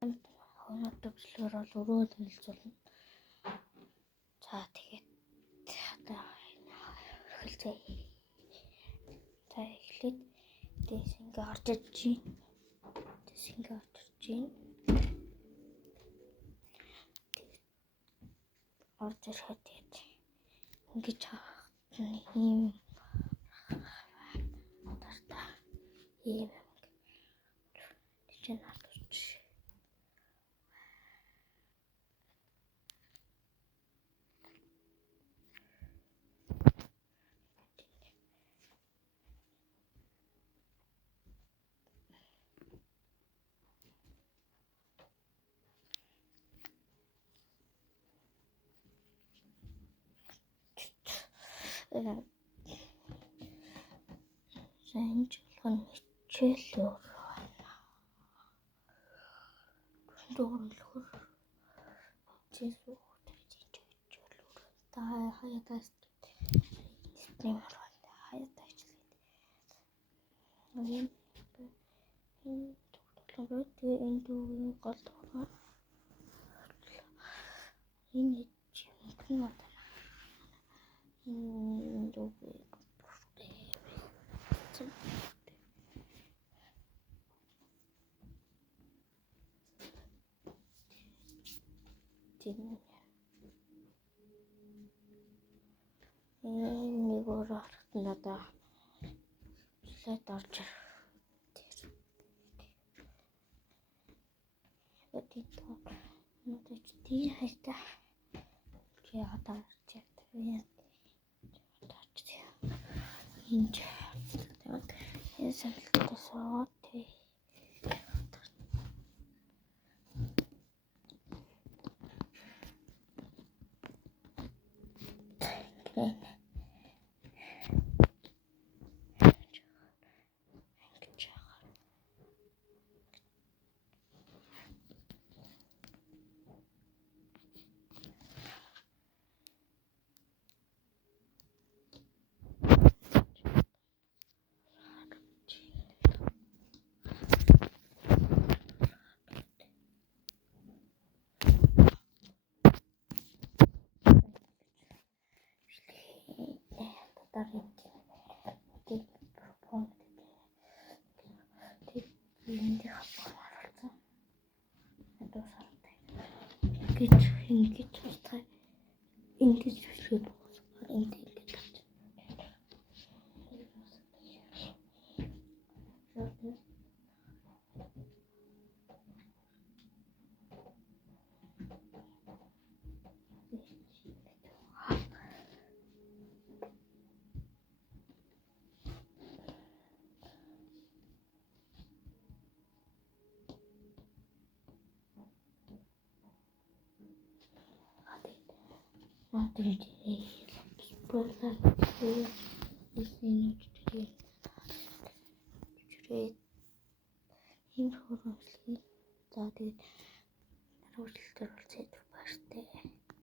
Хоног төвчлөр бол өрөө танилцуулна. За тэгээд одоо эхэлцгээе. За эхлээд дэс ингээ орж ирж байна. Орж ирэхэд тэгээд ингэж хаахтны ийм тартаа ийм чинь хатууч. Сайн жуулган хичээл өөр байна. Дөрөлхөр зэсүү хичээл өөр. Та хаяатаас нэмэр байна. Хаяатаа хичээлээд. Энэ тоглоомд энэ дүүгийн гол тоглоом. Энэ чинь байна. Энэ дүүгийн нэг өөр харахад надаа слайд орж тий хайта чи одоо энэ саналтасаа тий ингэж тустай ингэж шүүд энэ ингэж ийм хөрөмслийг за тэгээд дараагийн үйлдэл